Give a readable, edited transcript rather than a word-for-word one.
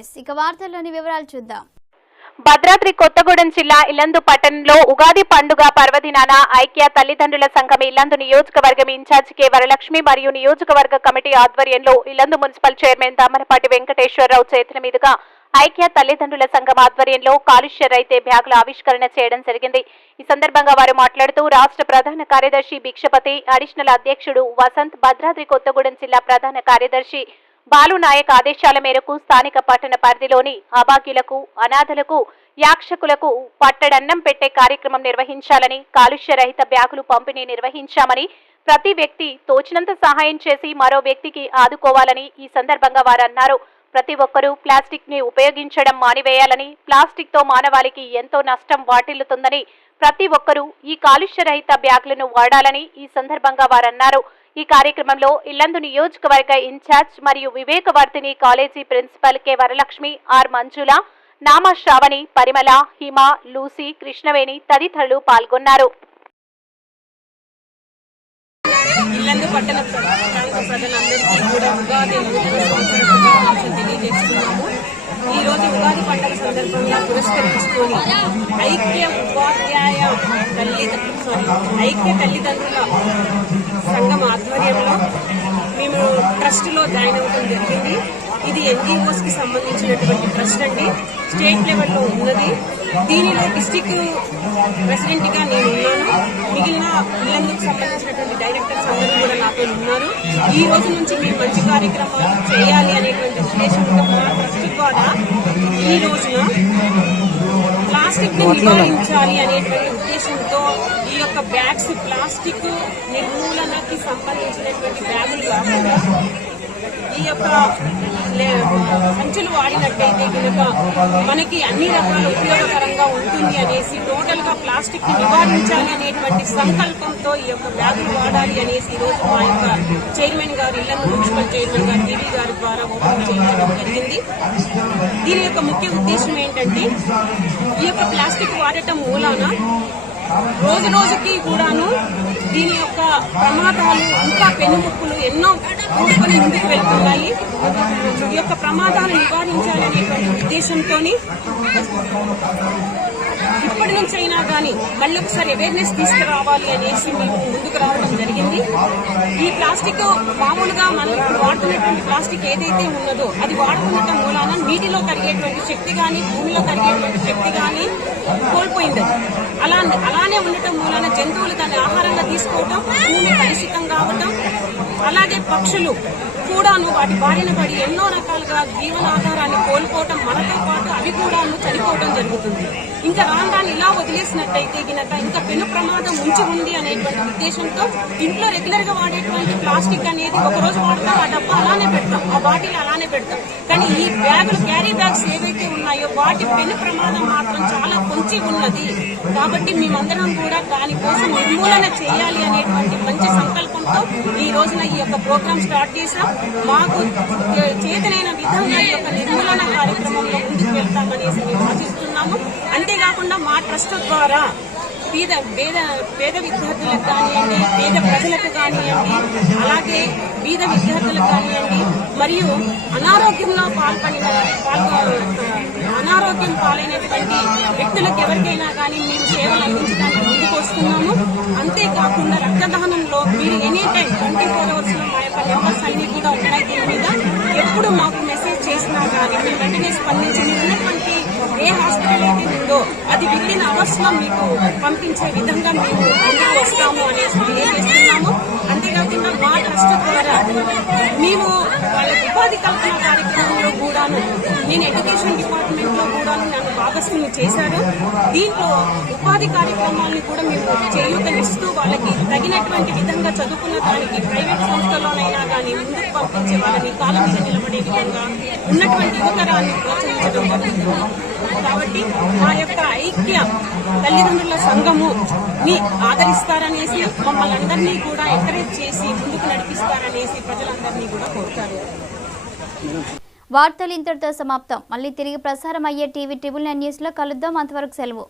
News ఇక వార్తల్లోని వివరాలు చూద్దాం. భద్రాద్రి కొత్తగూడెం జిల్లా ఇల్లందు పట్టణంలో ఉగాది పండుగ పర్వదినాన ఐక్య తల్లిదండ్రుల సంఘం ఇల్లందు నియోజకవర్గం ఇన్ఛార్జి కె వరలక్ష్మి మరియు నియోజకవర్గ కమిటీ ఆధ్వర్యంలో ఇల్లందు మున్సిపల్ చైర్మన్ దామరపాటి వెంకటేశ్వరరావు చేతుల మీదుగా ఐక్య తల్లిదండ్రుల సంఘం ఆధ్వర్యంలో కాలుష్య రహిత బ్యాగుల ఆవిష్కరణ చేయడం జరిగింది. ఈ సందర్భంగా వారు మాట్లాడుతూ రాష్ట్ర ప్రధాన కార్యదర్శి భిక్షపతి, అడిషనల్ అధ్యక్షుడు వసంత్, భద్రాద్రి కొత్తగూడెం జిల్లా ప్రధాన కార్యదర్శి బాలునాయక్ ఆదేశాల మేరకు స్థానిక పట్టణ పరిధిలోని అభాగ్యులకు, అనాథలకు, యాక్షకులకు పట్టడన్నం పెట్టే కార్యక్రమం నిర్వహించాలని, కాలుష్య రహిత బ్యాగులు పంపిణీ నిర్వహించామని, ప్రతి వ్యక్తి తోచినంత సహాయం చేసి మరో వ్యక్తికి ఆదుకోవాలని ఈ సందర్భంగా వారు అన్నారు. ప్రతి ఒక్కరూ ప్లాస్టిక్ ని ఉపయోగించడం మానివేయాలని, ప్లాస్టిక్ తో మానవాళికి ఎంతో నష్టం వాటిల్లుతుందని, ప్రతి ఒక్కరూ ఈ కాలుష్య రహిత బ్యాగులను వాడాలని ఈ సందర్భంగా వారన్నారు. ఈ కార్యక్రమంలో ఇల్లందు నియోజకవర్గ ఇన్ఛార్జ్ మరియు Vivekavardhini college principal K Varalakshmi, R Manjula, Nama Sravani, Parimala, Hima, Lucy, Krishnaveni తదితరులు పాల్గొన్నారు. ఇల్లందు పట్టణ ప్రాంత ప్రజలందరికీ కూడా ఉగాది నూతన సంవత్సర శుభాకాంక్షలు తెలియజేస్తున్నాము. ఈ రోజు ఉగాది పండుగ సందర్భంగా పురస్కరించుకొని ఐక్య తల్లిదండ్రుల సంఘం ఆధ్వర్యంలో మేము ట్రస్ట్ లో జాయిన్ అవ్వడం జరిగింది. ఇది ఎన్జిఓస్ కి సంబంధించినటువంటి ట్రస్ట్ అండి. స్టేట్ లెవెల్లో ఉన్నది. దీనిలో డిస్టిక్ ప్రెసిడెంట్ గా నేను ఉన్నాను. మిగిలిన ఇల్లందుకు సంబంధించినటువంటి డైరెక్టర్స్ అందరూ కూడా నాతో ఉన్నారు. ఈ రోజు నుంచి మేము మంచి కార్యక్రమాలు చేయాలి అనేటువంటి ఉద్దేశంతో మా ట్రస్ట్ ద్వారా ఈ రోజున ప్లాస్టిక్ ని నివారించాలి అనేటువంటి ఉద్దేశంతో ఈ యొక్క బ్యాగ్స్, ప్లాస్టిక్ నిర్మూలనకి సంబంధించినటువంటి బ్యాగులు కాకుండా ఈ యొక్క సంచులు వాడినట్టయితే కనుక మనకి అన్ని రకాల ఉపయోగకరంగా ఉంటుంది అనేసి, టోటల్ గా ప్లాస్టిక్ ని నివారించాలి అనేటువంటి సంకల్పంతో ఈ యొక్క బ్యాగులు వాడాలి అనేసి ఈ రోజు మా యొక్క చైర్మన్ గారు, ఇల్లందు మున్సిపల్ చైర్మన్ గారు టీవీ గారి ద్వారా ఓపెన్ చేయడం జరిగింది. దీని యొక్క ముఖ్య ఉద్దేశం ఏంటంటే, ఈ యొక్క ప్లాస్టిక్ వాడటం మూలాన రోజు రోజుకి కూడాను దీని యొక్క ప్రమాదాలు ఇంకా పెనుముప్పులు ఎన్నో కూడుకొని ముందుకు వెళ్తున్నాయి. ఈ యొక్క ప్రమాదాలు నివారించాలనేటువంటి ఉద్దేశంతో ఇప్పటి నుంచి అయినా కానీ మళ్ళీ ఒకసారి అవేర్నెస్ తీసుకురావాలి అనేసి మేము ముందుకు రావడం జరిగింది. ఈ ప్లాస్టిక్ మామూలుగా మనం వాడుతున్నటువంటి ప్లాస్టిక్ ఏదైతే ఉన్నదో అది వాడుతున్నట్టు మూలాన నీటిలో కరిగేటువంటి శక్తి కానీ, భూమిలో కరిగేటువంటి శక్తి కానీ కోల్పోయింది. అలానే ఉండటం మూలాన జంతువులు దాన్ని ఆహారంగా తీసుకోవటం, భూమి కలుషితం కావటం, అలాగే పక్షులు కూడాను వాటి బారిన పడి ఎన్నో రకాలుగా జీవనాధారాన్ని కోల్పోవటం, మనతో పాటు అవి కూడాను చనిపోవడం జరుగుతుంది. ఇంకా రాను ఇలా వదిలేసినట్టయితే గినక ఇంకా పెను ప్రమాదం ఉంచి ఉంది అనేటువంటి ఉద్దేశంతో ఇంట్లో రెగ్యులర్ గా వాడేటువంటి ప్లాస్టిక్ అనేది ఒకరోజు వాడతాం, ఆ డబ్బా అలానే పెడతాం, ఆ బాటిల్ అలానే పెడతాం. కానీ ఈ బ్యాగులు, క్యారీ బ్యాగ్స్ ఏవైతే ఉన్నాయో వాటి పెను ప్రమాదం మాత్రం చాలా పొంచి ఉన్నది. కాబట్టి మేమందరం కూడా దానికోసం నిర్మూలన చేయాలి అనేటువంటి మంచి సంకల్పంతో ఈ రోజున ఈ యొక్క ప్రోగ్రామ్ స్టార్ట్ చేశాం. మాకు చేతనైన విధంగా ఈ యొక్క నిర్మూలన కార్యక్రమంలో ముందుకు వెళ్తామనేసి మేము ఆశిస్తున్నాము. అంతేకాకుండా మా ట్రస్ట్ ద్వారా పేద విద్యార్థులకు కానివ్వండి, పేద ప్రజలకు కానివ్వండి, అలాగే బీద విద్యార్థులకు కానివ్వండి, మరియు అనారోగ్యం పాలైనటువంటి వ్యక్తులకు ఎవరికైనా కానీ మేము సేవలు అందించడానికి ముందుకు వస్తున్నాము. అంతేకాకుండా రక్తదానంలో మీరు ఎనీ టైం 24 hours లో మా యొక్క నెంబర్స్ అన్ని కూడా ఉన్నాయి. దీని మీద ఎప్పుడు మాకు మెసేజ్ చేసినా కానీ మేము వెంటనే స్పందించి మీరు ఉన్నటువంటి ఏ హాస్పిటల్ అయితే ఉందో అది వితిన్ అవర్స్ లో మీకు పంపించే విధంగా మేము ముందుకు వస్తాము అనేసి తెలియజేస్తున్నాము. అంతేకాకుండా మా ట్రస్ట్ ద్వారా మేము వాళ్ళ ఉపాధి కల్పన కార్యక్రమంలో కూడాను, నేను ఎడ్యుకేషన్ డిపార్ట్మెంట్ లో కూడాను నన్ను భాగస్వామ్యం చేశారు. దీంట్లో ఉపాధి కార్యక్రమాలను కూడా మేము చేయూతనిస్తూ వాళ్ళకి తగినటువంటి విధంగా చదువుకున్న దానికి ప్రైవేట్ సంస్థల్లోనైనా కానీ ముందుకు పంపించే వాళ్ళని కాలం మీద నిలబడే విధంగా ఉన్నటువంటి యువతరాన్ని ప్రోత్సహించడం జరుగుతుంది. కాబట్టి మా యొక్క ఐక్య తల్లిదండ్రుల సంఘము ని ఆదరిస్తారనేసి, మమ్మల్ని అందరినీ కూడా ఎంకరేజ్ చేసి ముందుకు నడిపిస్తారనేసి ప్రజలందరినీ కూడా కోరుతారు. వార్తలు ఇంతటితో సమాప్తం. మళ్ళీ తిరిగి ప్రసారం అయ్యే టీవీ 9 న్యూస్ లో కలుద్దాం. అంతవరకు సెలవు.